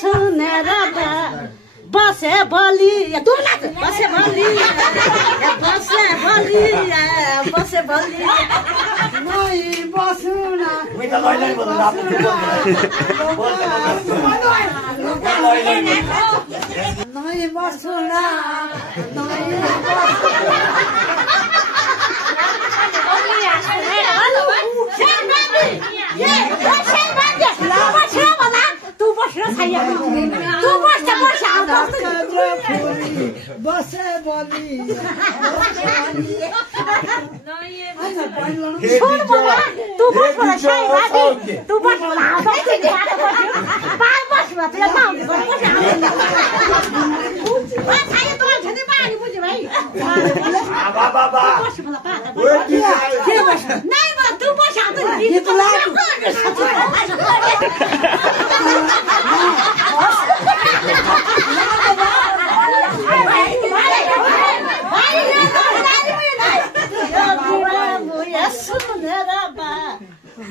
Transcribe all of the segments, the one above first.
सुनेर बसे बलि बसे बलि बसे बलि बसे बलि नै बसुना नै बसुना बसे बलि तू बस बोला शाही बाजी तू बस बोला बस बस तुला नाव बस आये तो छने पानी बुझे भाई बाबा बस बोला के बस नहीं बस तू बस आ तो ये तो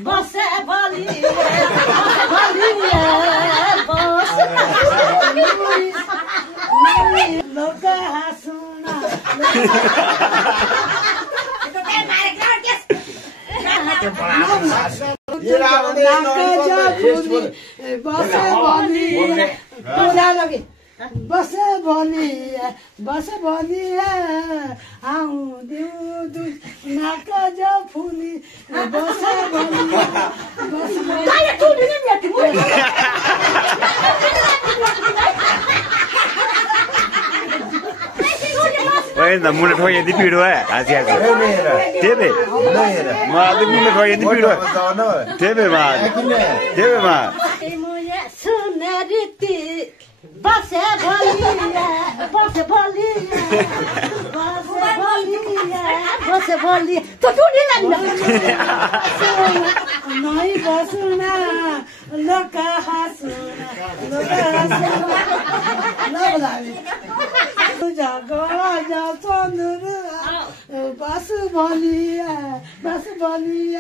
बसे बलि लोक हाँसुना बसे बलि आउँदिउ नाक जो फुली बसे बलि Bueno, muna thôi đi phi rồi, à chị à. Thế về, mà đi muna thôi đi phi rồi. Thế về mà. Base boli, tu ni lang. Noi basuna, loka hasuna, Lola. Jago ja sonuru, base boli. Basa boli.